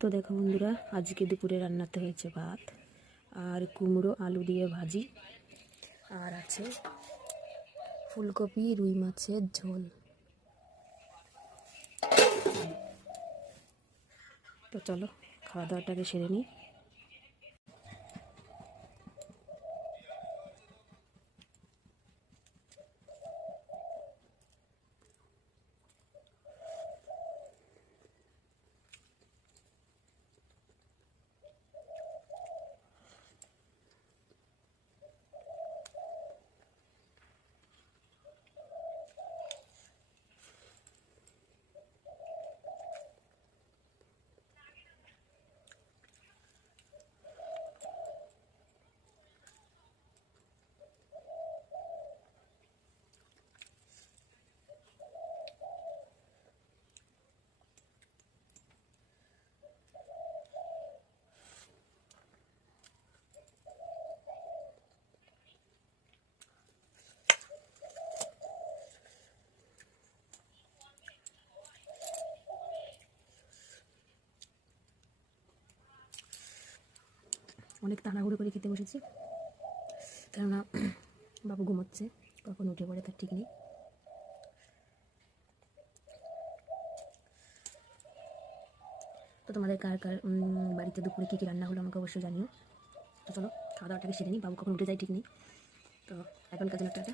তো দেখো বন্ধুরা, আজকে দুপুরে রান্নাতে হয়েছে ভাত আর কুমড়ো আলু দিয়ে ভাজি, আর আছে ফুলকপি রুই মাছের ঝোল। তো চলো খাওয়া দাওয়াটাকে সেরে নিই। অনেক তাড়াহুড়ো করে খেতে বসেছি, কেননা বাবু ঘুমোচ্ছে, কখন উঠে পড়ে তার ঠিক নেই। তো তোমাদের কার কার বাড়িতে দুপুরে কী কী রান্না হলো আমাকে অবশ্যই জানিও। তো চলো খাওয়া দাওয়াটাকে সেরে নিই, বাবু কখন উঠে যায় ঠিক নেই। তো এখনকার জন্য টাটা।